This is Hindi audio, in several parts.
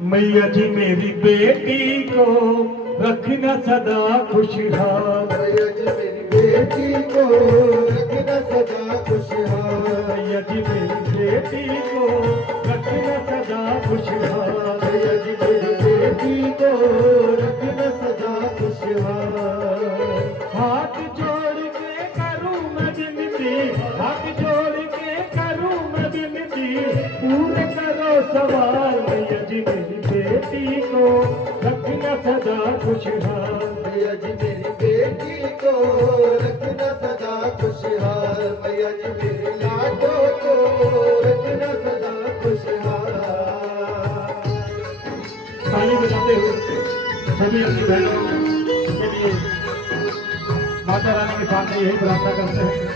मैया जी मेरी बेटी को रखना सदा खुशहाल। मैया जी मेरी बेटी को रखना सदा खुशहाल। मैया जी मेरी बेटी को रखना सदा खुशहाल। मैया जी मेरी बेटी को रखना सदा खुशहाल। हाथ जोड़ के करूं मैं विनती, हाथ जोड़ के करूं मैं विनती, पूरे करो सवाल। मैया जी मेरी बेटी को रखना सदा खुशहाल। मैया जी मेरी बेटी को रखना सदा खुशहाल। मैया जी मेरी लाडो को रखना सदा खुशहाल। ताली बजाते हुए सभी अपनी बहनों के लिए माता रानी के सामने यही प्रार्थना करते हैं।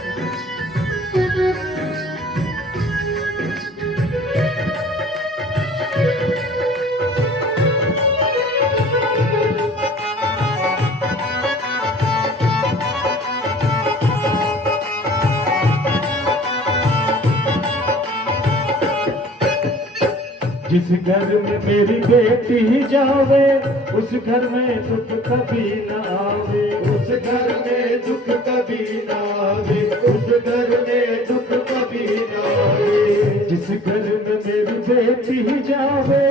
जिस घर में मेरी बेटी जावे उस घर में दुख कभी न आवे। उस घर में दुख कभी ना आवे। उस घर में दुख कभी ना आवे। जिस घर में मेरी बेटी जावे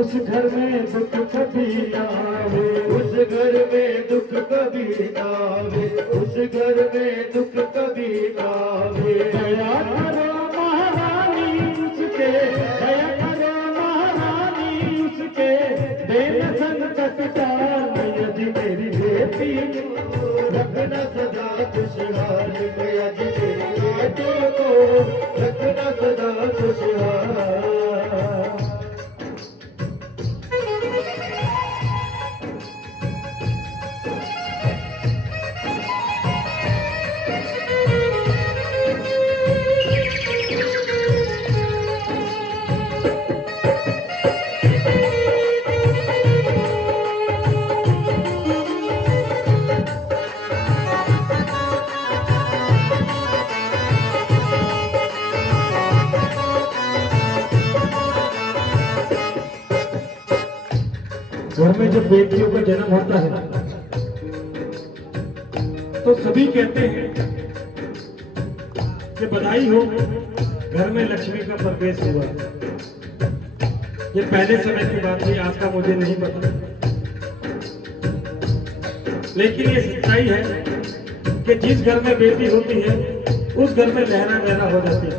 उस घर में दुख कभी न आवे। उस घर में दुख कभी ना आवे। उस घर में दुख कभी ना आवे। दया करो महारानी उसके, दया करो महारानी उसके, देन संकट टाल। मैया जी मेरी बेटी को रखना सदा खुशहाल। मैया जी मेरी लाडो को रखना सदा खुशहाल। घर में जब बेटियों का जन्म होता है तो सभी कहते हैं कि बधाई हो, घर में लक्ष्मी का प्रवेश हुआ। ये पहले समय की बात थी, आज का मुझे नहीं पता, लेकिन ये सच्चाई है कि जिस घर में बेटी होती है उस घर में लहरा लहरा हो जाती है,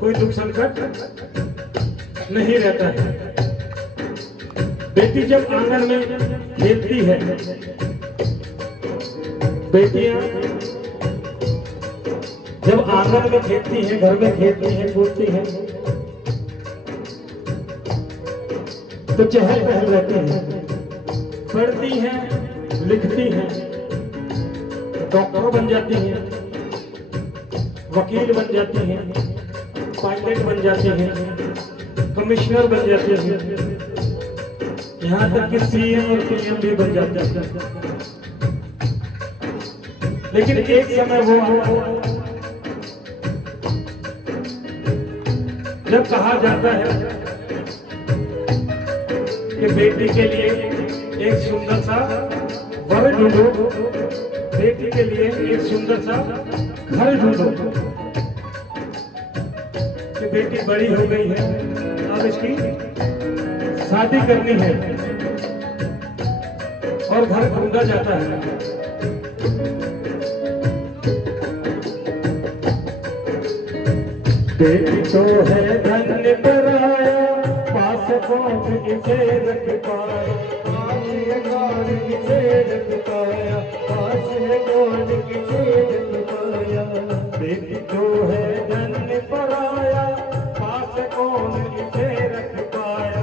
कोई दुख संकट नहीं रहता है। बेटी जब आंगन में खेलती है, बेटियां जब आंगन में खेलती हैं, घर में खेलती हैं, कूदती हैं, तो चहल पहल रहती हैं, पढ़ती हैं, लिखती हैं, डॉक्टर बन जाती हैं, वकील बन जाती हैं, पायलट बन जाती हैं, कमिश्नर बन जाती हैं, यहाँ तक कि सीएम और पीएम भी बन जाते हैं। लेकिन एक समय वो जब कहा जाता है कि बेटी के लिए एक सुंदर सा वर ढूंढो, बेटी के लिए एक सुंदर सा घर ढूंढो, कि बेटी बड़ी हो गई है, अब इसकी शादी करनी है और घर ढूंढा जाता है। बेटी तो है धन पराया, पास कौन इसे रख पाया। पास है कौन किसे रख पाया। पास है कौन किसे रख पाया। बेटी तो है धन पराया, पास कौन इसे रख पाया।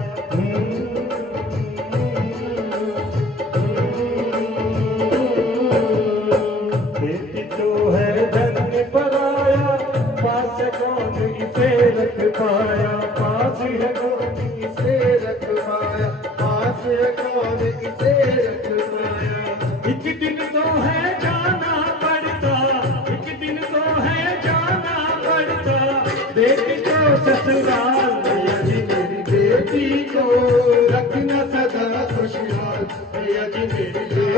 बेटी तो है धन पराया, पास कौन इसे रख पाया। पास है कौन किसे रख पाया। पास है कौन किसे रख पाया। एक दिन तो है जाना पड़ता, एक दिन तो है जाना पड़ता, बेटी को ससुराल। मैया जी मेरी बेटी को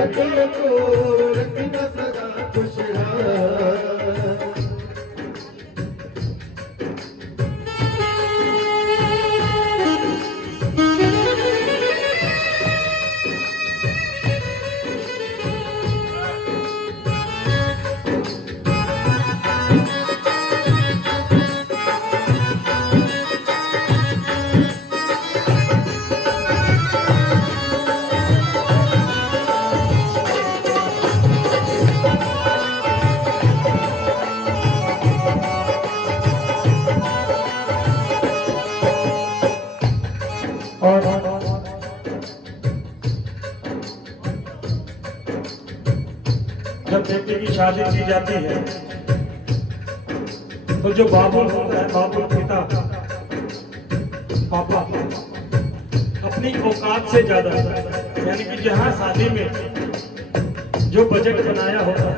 लाडों को रखना सदा खुशहाल। और जब बेटे की शादी की जाती है तो जो बाबुल होता है, बाबुल पिता पापा, अपनी औकात से ज्यादा, यानी कि जहां शादी में जो बजट बनाया होता है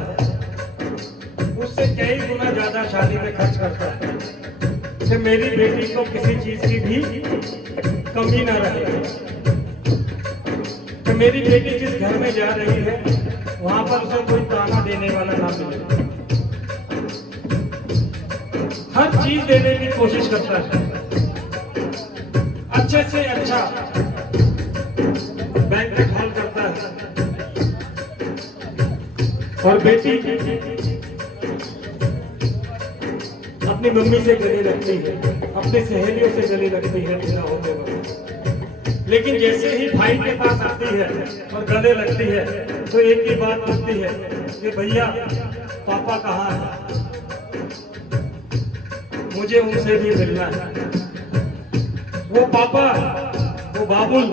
उससे कई गुना ज्यादा शादी में खर्च करता है कि मेरी बेटी को किसी चीज की भी कमी ना रहे, कि मेरी बेटी जिस घर में जा रही है वहां पर उसे कोई ताना देने वाला ना मिले। हर चीज देने की कोशिश करता है, अच्छे से अच्छा बैंकेट हॉल करता है। और बेटी अपनी मम्मी से गले लगती है, अपनी सहेलियों से गले लगती है बिना होते वक्त। लेकिन जैसे ही भाई के पास आती है और गले लगती है तो एक ही बात पूछती है कि भैया पापा कहाँ है, मुझे उनसे भी मिलना है। वो पापा, वो बाबुल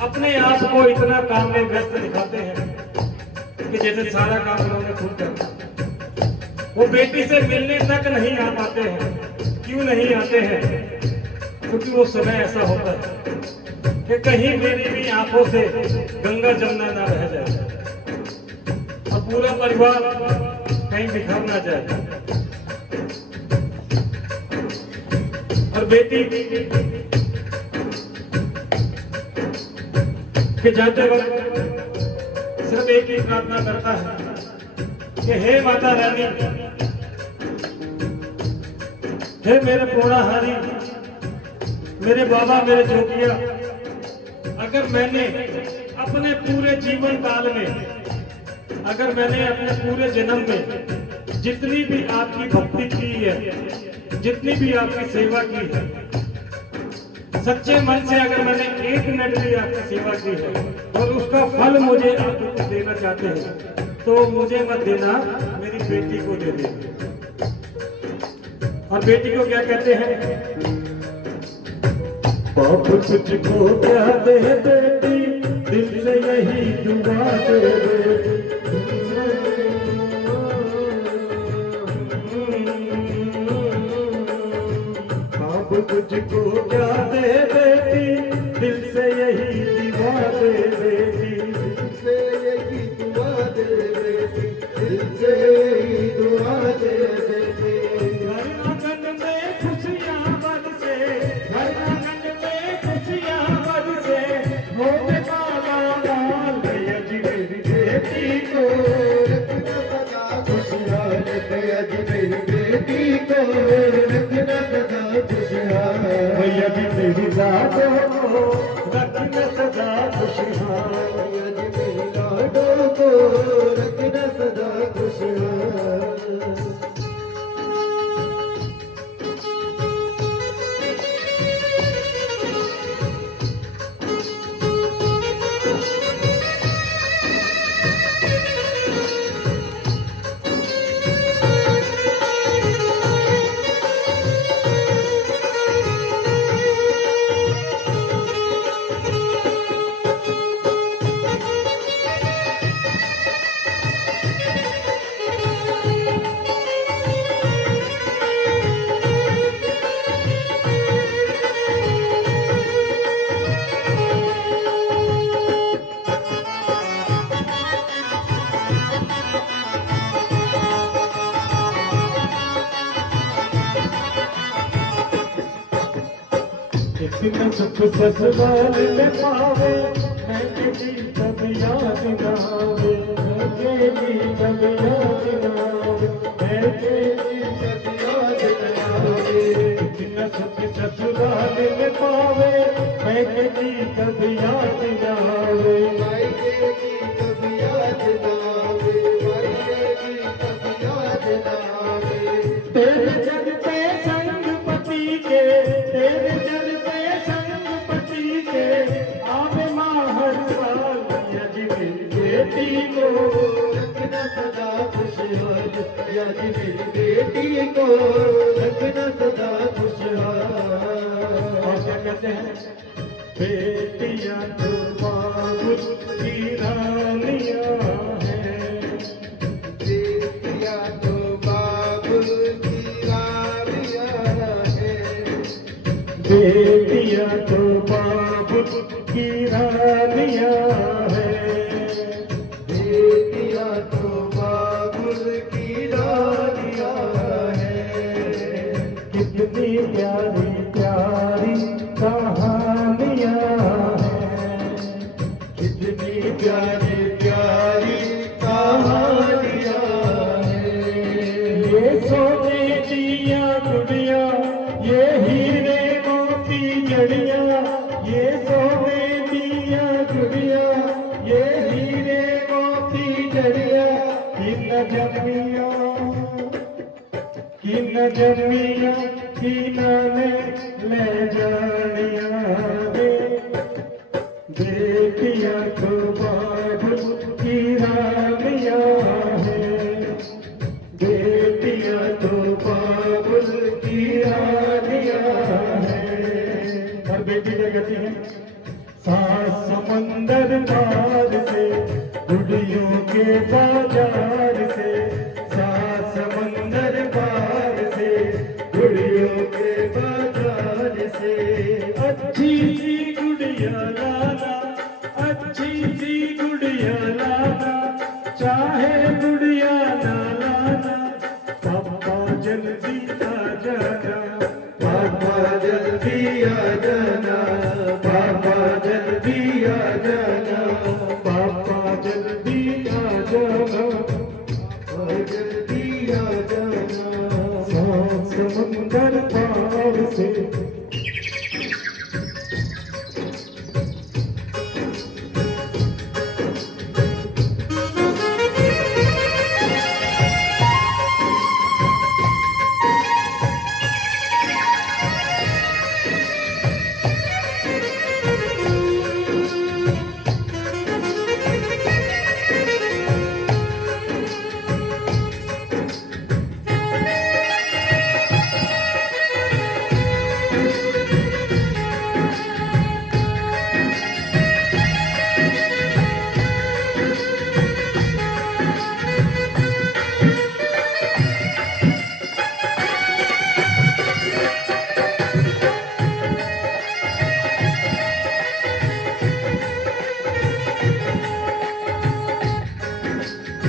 अपने आप को इतना काम में व्यस्त दिखाते हैं कि जैसे सारा काम उन्होंने खुद करना। वो बेटी से मिलने तक नहीं आ पाते हैं। क्यों नहीं आते हैं? क्योंकि वो समय ऐसा होता है कि कहीं मेरी भी आंखों से गंगा जमुना ना रह जाए और पूरा परिवार कहीं बिखर ना जाए। और बेटी के जाते वक्त सिर्फ एक ही प्रार्थना करता है कि हे माता रानी, हे मेरे पूर्णाहारी, मेरे बाबा, मेरे जोगिया, अगर मैंने अपने पूरे जीवन काल में, अगर मैंने अपने पूरे जन्म में जितनी भी आपकी भक्ति की है, जितनी भी आपकी सेवा की है, सच्चे मन से अगर मैंने एक मिनट भी आपकी सेवा की है और उसका फल मुझे आप देना चाहते हैं तो मुझे मत देना, मेरी बेटी को दे देना। और बेटी को क्या कहते हैं? बाप तुझको क्या दे बेटी, दिल से यही दुआ दे बेटी। बाप तुझको क्या दे बेटी, दिल से यही दुआ दे बेटी। दिल से यही दुआ दे बेटी, दिल से यही दुआ दे बेटी। घर आंगन में खुशियां बरसे, घर आंगन में खुशियां बरसे, होने वाला लाल भैया जी मेरी बेटी को रखना सदा खुशहाल, भैया जी मेरी बेटी को रखना सदा खुशहाल। भैया जी मेरी जादों को रखना सदा खुशहाल। भैया जी मेरी लाडों को रखना सदा खुशहाल। इतना सुख ससुराल में पावे, मैं जी कब याद ना आवे, मैं जी कब याद ना आवे, मैं जी कब याद ना आवे, जितना सुख ससुराल में पावे, मैं जी कब याद ना आवे, मायके की कब याद ना आवे, मायके की कब याद ना आवे। तेरे जग पे संग पति के, तेरे जग पे संग पति के, आवे माँ हर साल यदि मेरी बेटी को, रखना सदा खुशहाल, यदि मेरी बेटी को रखना सदा खुशहाल। और क्या कहते हैं, बेटियां तो बाबुल की रानियां हैं, बेटियां तो बाबुल की रानियां हैं, बेटियां तो बाबुल की रानियां हैं, बेटियां तो बाबुल की रानियां हैं। कितनी प्यारी प्यारी कहानियां हैं, कितनी प्यारी प्यारी कहानियां हैं। ये सोने दिया गुड़िया, ये हीरे मोती जड़िया, ये सोने दिया गुड़िया, ये हीरे मोती जड़िया, किन जमिया, किन जमिया, किनाने ले जानिया वे, बेटियां तो बाबुल की रानियां हैं, बेटियां तो बाबुल की रानियां हैं। हर बेटी क्या कहती है, सात समंदर पार से, गुड़ियों के बाजार से, सात समंदर पार से, गुड़ियों के बाजार से, अच्छी सी गुड़िया लाना, अच्छी सी गुड़िया लाना, चाहे गुड़िया ना लाना, पापा जल्दी आ जाना, पापा जल्दी आ जाना, पापा जल्दी आ जाना, पापा जल्दी आ जाना, पापा जल्दी आ जाना। सात समुंदर पार से।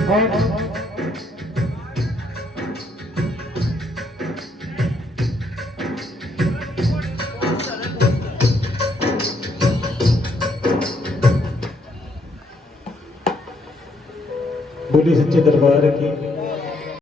और बोली सच्चे दरबार की